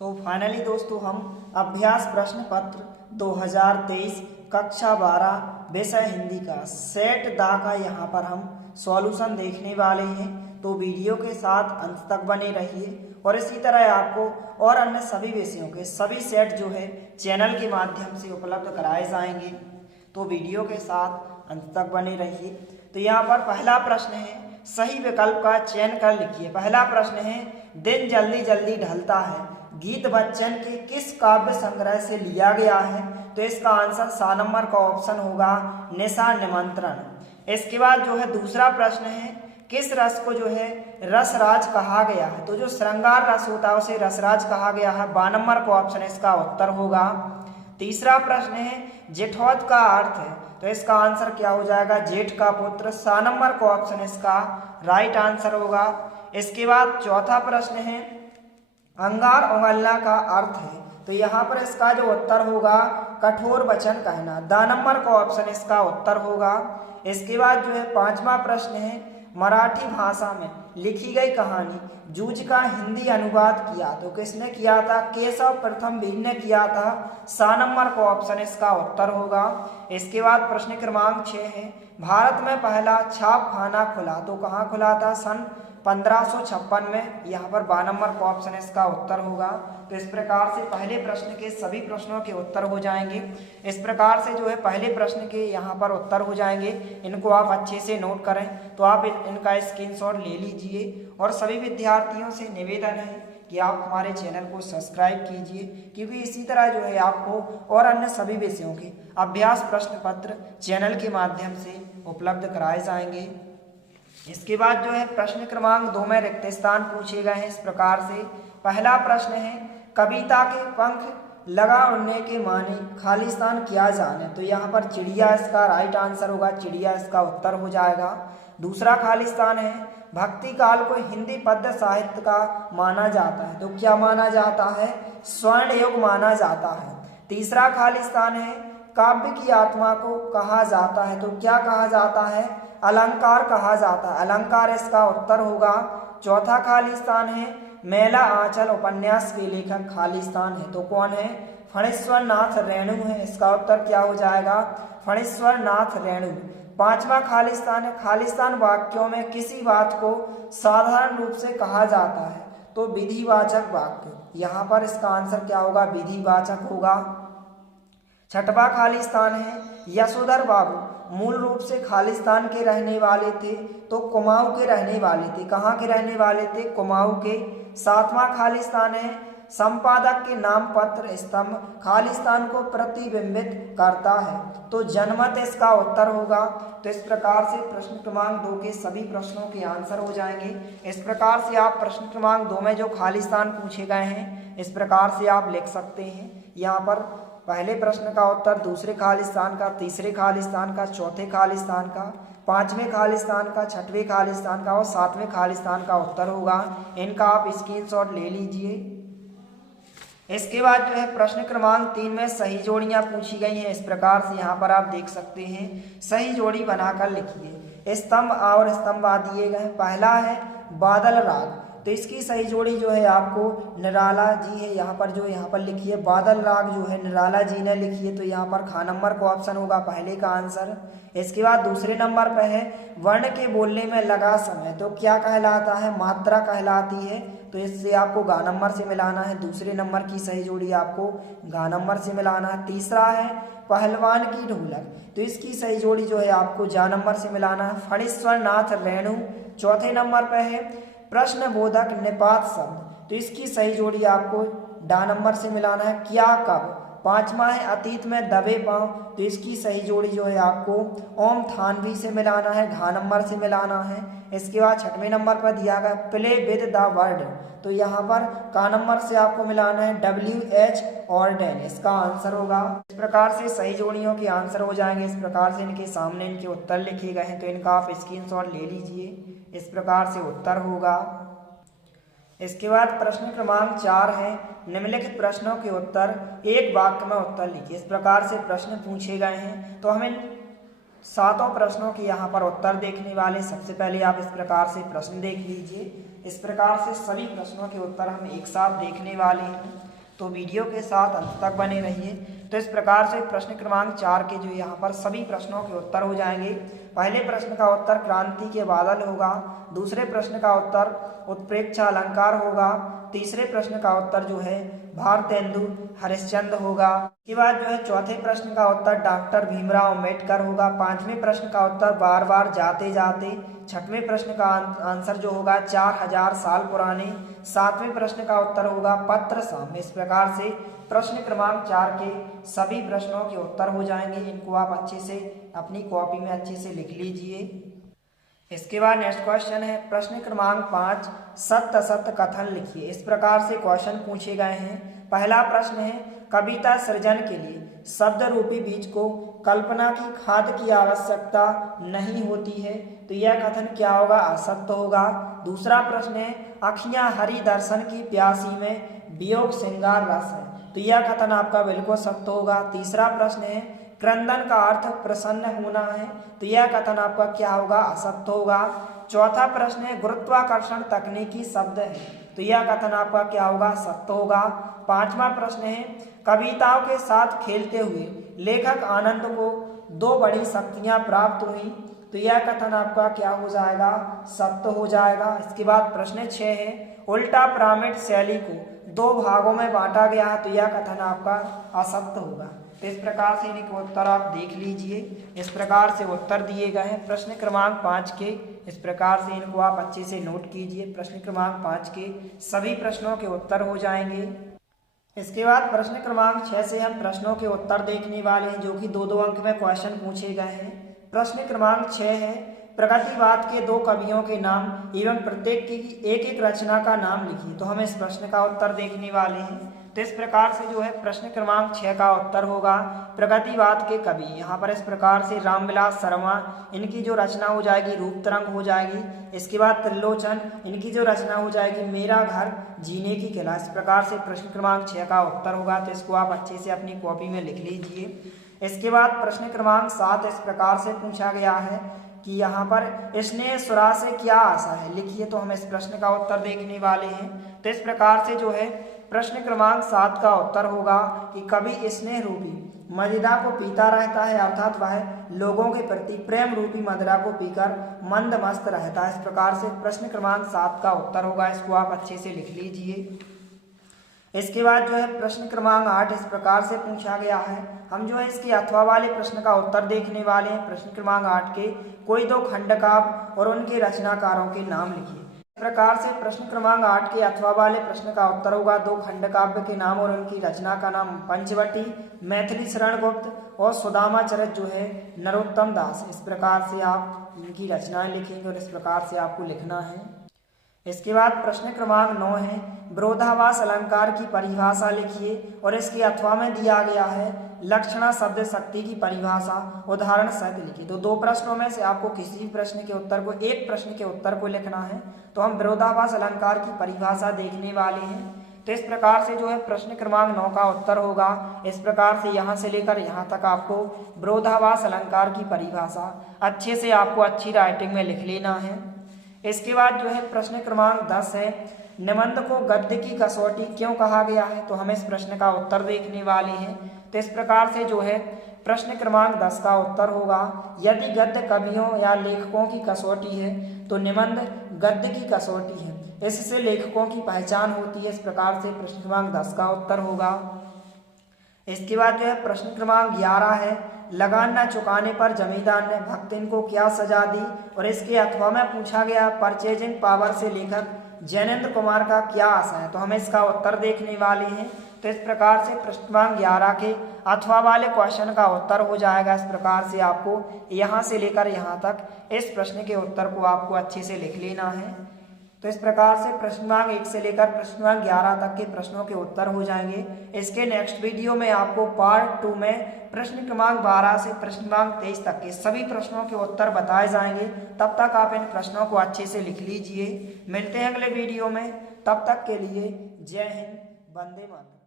तो फाइनली दोस्तों हम अभ्यास प्रश्न पत्र 2023 कक्षा 12 विषय हिंदी का सेट दा का यहाँ पर हम सॉल्यूशन देखने वाले हैं। तो वीडियो के साथ अंत तक बने रहिए और इसी तरह आपको और अन्य सभी विषयों के सभी सेट जो है चैनल के माध्यम से उपलब्ध कराए जाएंगे। तो वीडियो के साथ अंत तक बने रहिए। तो यहाँ पर पहला प्रश्न है, सही विकल्प का चयन कर लिखिए। पहला प्रश्न है, दिन जल्दी जल्दी ढलता है गीत बच्चन के किस काव्य संग्रह से लिया गया है? तो इसका आंसर 7 नंबर का ऑप्शन होगा निशा निमंत्रण। इसके बाद जो है दूसरा प्रश्न है, किस रस को जो है रसराज कहा गया है? तो जो श्रृंगार रस होता है उसे रसराज कहा गया है। 12 नंबर का ऑप्शन इसका उत्तर होगा। तीसरा प्रश्न है, जेठौत का अर्थ है? तो इसका आंसर क्या हो जाएगा? जेठ का पुत्र। 7 नंबर का ऑप्शन इसका राइट आंसर होगा। इसके बाद चौथा प्रश्न है, अंगार उंगलना का अर्थ है? तो यहाँ पर इसका जो उत्तर होगा कठोर वचन कहना। 10 नंबर का ऑप्शन इसका उत्तर होगा। इसके बाद जो है पांचवा प्रश्न है, मराठी भाषा में लिखी गई कहानी जूझ का हिंदी अनुवाद किया? तो किसने किया था? केशव प्रथम वीर ने किया था। 7 नंबर का ऑप्शन इसका उत्तर होगा। इसके बाद प्रश्न क्रमांक 6 है, भारत में पहला छाप खाना खुला? तो कहाँ खुला था? सन 1556 में। यहाँ पर 12 नंबर का ऑप्शन इसका उत्तर होगा। तो इस प्रकार से पहले प्रश्न के सभी प्रश्नों के उत्तर हो जाएंगे। इस प्रकार से जो है पहले प्रश्न के यहाँ पर उत्तर हो जाएंगे। इनको आप अच्छे से नोट करें। तो आप इनका स्क्रीनशॉट ले लीजिए और सभी विद्यार्थियों से निवेदन है कि आप हमारे चैनल को सब्सक्राइब कीजिए, क्योंकि इसी तरह जो है आपको और अन्य सभी विषयों के अभ्यास प्रश्न पत्र चैनल के माध्यम से उपलब्ध कराए जाएंगे। इसके बाद जो है प्रश्न क्रमांक 2 में रिक्त स्थान पूछे गए हैं इस प्रकार से। पहला प्रश्न है, कविता के पंख लगा उड़ने के माने खालिस्तान क्या जाने? तो यहाँ पर चिड़िया इसका राइट आंसर होगा। चिड़िया इसका उत्तर हो जाएगा। दूसरा खालिस्तान है, भक्ति काल को हिंदी पद्य साहित्य का माना जाता है? तो क्या माना जाता है? स्वर्ण युग माना जाता है। तीसरा खालिस्तान है, काव्य की आत्मा को कहा जाता है? तो क्या कहा जाता है? अलंकार कहा जाता है। अलंकार इसका उत्तर होगा। चौथा खालिस्तान है, मेला आंचल उपन्यास के लेखक खालिस्तान है? तो कौन है? फणीश्वर नाथ रेणु है। इसका उत्तर क्या हो जाएगा? फणीश्वर नाथ रेणु। पांचवा खालिस्तान है, खालिस्तान वाक्यों में किसी बात को साधारण रूप से कहा जाता है? तो विधिवाचक वाक्य। यहाँ पर इसका आंसर क्या होगा? विधिवाचक होगा। छठवां खालिस्तान है, यशोधर बाबू मूल रूप से खालिस्तान के रहने वाले थे? तो कुमाऊं के रहने वाले थे। कहाँ के रहने वाले थे? कुमाऊं के। सातवां खालिस्तान है, संपादक के नाम पत्र स्तंभ खालिस्तान को प्रतिबिंबित करता है? तो जनमत इसका उत्तर होगा। तो इस प्रकार से प्रश्न क्रमांक 2 के सभी प्रश्नों के आंसर हो जाएंगे। इस प्रकार से आप प्रश्न क्रमांक 2 में जो खालिस्तान पूछे गए हैं इस प्रकार से आप लिख सकते हैं। यहाँ पर पहले प्रश्न का उत्तर दूसरे खालिस्तान का, तीसरे खालिस्तान का, चौथे खालिस्तान का, पांचवें खालिस्तान का, छठवें खालिस्तान का और सातवें खालिस्तान का उत्तर होगा। इनका आप स्क्रीनशॉट ले लीजिए। इसके बाद जो है प्रश्न क्रमांक 3 में सही जोड़ियां पूछी गई हैं। इस प्रकार से यहाँ पर आप देख सकते हैं। सही जोड़ी बनाकर लिखिए। स्तंभ और स्तंभ दिए गए। पहला है बादल राग, तो इसकी सही जोड़ी जो है आपको निराला जी है। यहाँ पर लिखिए बादल राग जो है निराला जी ने लिखी है। तो यहाँ पर खा नंबर का ऑप्शन होगा पहले का आंसर। इसके बाद दूसरे नंबर पर है वर्ण के बोलने में लगा समय, तो क्या कहलाता है? मात्रा कहलाती है। तो इससे आपको गा नंबर से मिलाना है। दूसरे नंबर की सही जोड़ी आपको गा नंबर से मिलाना है। तीसरा है पहलवान की ढोलक, तो इसकी सही जोड़ी जो है आपको जा नंबर से मिलाना है। फणीश्वर नाथ रेणु। चौथे नंबर पर है प्रश्न बोधक निपात शब्द, तो इसकी सही जोड़ी आपको डा नंबर से मिलाना है। क्या कब। पांचवा है अतीत में दबे पांव, तो इसकी सही जोड़ी जो है आपको ओम थानवी से मिलाना है। घा नंबर से मिलाना है। इसके बाद छठवें नंबर पर दिया गया प्ले विद द वर्ड, तो यहाँ पर का नंबर से आपको मिलाना है WH ऑर्डेन। इसका आंसर होगा। इस प्रकार से सही जोड़ियों के आंसर हो जाएंगे। इस प्रकार से इनके सामने इनके उत्तर लिखे गए हैं, तो इनका आप स्क्रीनशॉट ले लीजिए। इस प्रकार से उत्तर होगा। इसके बाद प्रश्न क्रमांक 4 है, निम्नलिखित प्रश्नों के उत्तर एक वाक्य में उत्तर लिखिए। इस प्रकार से प्रश्न पूछे गए हैं। तो हमें 7 प्रश्नों के यहाँ पर उत्तर देखने वाले। सबसे पहले आप इस प्रकार से प्रश्न देख लीजिए। इस प्रकार से सभी प्रश्नों के उत्तर हम एक साथ देखने वाले हैं। तो वीडियो के साथ अंत तक बने रहिए। तो इस प्रकार से प्रश्न क्रमांक 4 के जो यहाँ पर सभी प्रश्नों के उत्तर हो जाएंगे। पहले प्रश्न का उत्तर क्रांति के बादल होगा, दूसरे प्रश्न का उत्तर उत्प्रेक्षा अलंकार होगा, तीसरे प्रश्न का उत्तर जो है भारतेंदु हरिश्चंद्र होगा। इसके बाद जो है चौथे प्रश्न का उत्तर डॉक्टर भीमराव अम्बेडकर होगा, पांचवें प्रश्न का उत्तर बार बार जाते जाते, छठवें प्रश्न का आंसर जो होगा 4000 साल पुराने, सातवें प्रश्न का उत्तर होगा पत्र साम्य। इस प्रकार से प्रश्न क्रमांक 4 के सभी प्रश्नों के उत्तर हो जाएंगे। इनको आप अच्छे से अपनी कॉपी में अच्छे से लिख लीजिए। इसके बाद नेक्स्ट क्वेश्चन है प्रश्न क्रमांक 5, सत्य असत्य कथन लिखिए। इस प्रकार से क्वेश्चन पूछे गए हैं। पहला प्रश्न है कविता सृजन के लिए शब्द रूपी बीज को कल्पना की खाद की आवश्यकता नहीं होती है, तो यह कथन क्या होगा? असत्य होगा। दूसरा प्रश्न है अखियां हरि दर्शन की प्यासी में वियोग श्रृंगार रस है, तो यह कथन आपका बिल्कुल सत्य होगा। तीसरा प्रश्न है क्रंदन का अर्थ प्रसन्न होना है, तो यह कथन आपका क्या होगा? असत्य होगा। चौथा प्रश्न है गुरुत्वाकर्षण तकनीकी शब्द है, तो यह कथन आपका क्या होगा? सत्य होगा। पांचवा प्रश्न है कविताओं के साथ खेलते हुए लेखक आनंद को दो बड़ी शक्तियां प्राप्त हुई, तो यह कथन आपका क्या हो जाएगा? सत्य हो जाएगा। इसके बाद प्रश्न 6 है उल्टा पिरामिड शैली को दो भागों में बांटा गया है, तो यह कथन आपका असत्य होगा। तो इस प्रकार से इनके उत्तर आप देख लीजिए। इस प्रकार से उत्तर दिए गए हैं प्रश्न क्रमांक 5 के। इस प्रकार से इनको आप अच्छे से नोट कीजिए। प्रश्न क्रमांक 5 के सभी प्रश्नों के उत्तर हो जाएंगे। इसके बाद प्रश्न क्रमांक 6 से हम प्रश्नों के उत्तर देखने वाले हैं, जो कि 2-2 अंक में क्वेश्चन पूछे गए हैं। प्रश्न क्रमांक 6 है प्रगतिवाद के दो कवियों के नाम एवं प्रत्येक की एक एक रचना का नाम लिखिए। तो हम इस प्रश्न का उत्तर देखने वाले हैं। तो इस प्रकार से जो है प्रश्न क्रमांक 6 का उत्तर होगा प्रगतिवाद के कवि। यहाँ पर इस प्रकार से रामविलास शर्मा, इनकी जो रचना हो जाएगी रूप तरंग हो जाएगी। इसके बाद त्रिलोचन, इनकी जो रचना हो जाएगी मेरा घर जीने की कला। इस प्रकार से प्रश्न क्रमांक 6 का उत्तर होगा। तो इसको आप अच्छे से अपनी कॉपी में लिख लीजिए। इसके बाद प्रश्न क्रमांक 7 इस प्रकार से पूछा गया है कि यहाँ पर स्नेह सुरा से क्या आशा है, लिखिए। तो हम इस प्रश्न का उत्तर देखने वाले हैं। तो इस प्रकार से जो है प्रश्न क्रमांक 7 का उत्तर होगा कि कवि स्नेह रूपी मदिरा को पीता रहता है, अर्थात वह लोगों के प्रति प्रेम रूपी मदिरा को पीकर मंद मस्त रहता है। इस प्रकार से प्रश्न क्रमांक 7 का उत्तर होगा। इसको आप अच्छे से लिख लीजिए। इसके बाद जो है प्रश्न क्रमांक 8 इस प्रकार से पूछा गया है। हम जो है इसके अथवा वाले प्रश्न का उत्तर देखने वाले हैं। प्रश्न क्रमांक 8 के कोई दो खंडकाव्य और उनके रचनाकारों के नाम लिखिए। इस प्रकार से प्रश्न क्रमांक 8 के अथवा वाले प्रश्न का उत्तर होगा दो खंडकाव्य के नाम और उनकी रचना का नाम पंचवटी मैथिली शरण गुप्त और सुदामा चरित जो है नरोत्तम दास। इस प्रकार से आप इनकी रचनाएं लिखेंगे और इस प्रकार से आपको लिखना है। इसके बाद प्रश्न क्रमांक 9 है विरोधाभास अलंकार की परिभाषा लिखिए और इसके अथवा में दिया गया है लक्षणा शब्द शक्ति की परिभाषा उदाहरण सहित लिखिए। तो 2 प्रश्नों में से आपको किसी भी प्रश्न के उत्तर को एक प्रश्न के उत्तर को लिखना है। तो हम विरोधाभास अलंकार की परिभाषा देखने वाले हैं। तो इस प्रकार से जो है प्रश्न क्रमांक 9 का उत्तर होगा। इस प्रकार से यहाँ से लेकर यहाँ तक आपको विरोधाभास अलंकार की परिभाषा अच्छे से आपको अच्छी राइटिंग में लिख लेना है। इसके बाद जो है प्रश्न क्रमांक 10 है निबंध को गद्य की कसौटी क्यों कहा गया है। तो हम इस प्रश्न का उत्तर देखने वाले हैं। तो इस प्रकार से जो है प्रश्न क्रमांक 10 का उत्तर होगा यदि गद्य कवियों या लेखकों की कसौटी है तो निबंध गद्य की कसौटी है, इससे लेखकों की पहचान होती है। इस प्रकार से प्रश्न क्रमांक 10 का उत्तर होगा। इसके बाद जो है प्रश्न क्रमांक 11 है लगान न चुकाने पर जमींदार ने भक्तिन को क्या सजा दी और इसके अथवा में पूछा गया परचेजिंग पावर से लेखक जैनेन्द्र कुमार का क्या आशा है। तो हम इसका उत्तर देखने वाले हैं। तो इस प्रकार से प्रश्न क्रमांक 11 के अथवा वाले क्वेश्चन का उत्तर हो जाएगा। इस प्रकार से आपको यहाँ से लेकर यहाँ तक इस प्रश्न के उत्तर को आपको अच्छे से लिख लेना है। तो इस प्रकार से प्रश्न क्रमांक 1 से लेकर प्रश्न क्रमांक 11 तक के प्रश्नों के उत्तर हो जाएंगे। इसके नेक्स्ट वीडियो में आपको पार्ट 2 में प्रश्न क्रमांक 12 से प्रश्न क्रमांक 23 तक के सभी प्रश्नों के उत्तर बताए जाएंगे। तब तक आप इन प्रश्नों को अच्छे से लिख लीजिए। मिलते हैं अगले वीडियो में, तब तक के लिए जय हिंद, वंदे मातरम।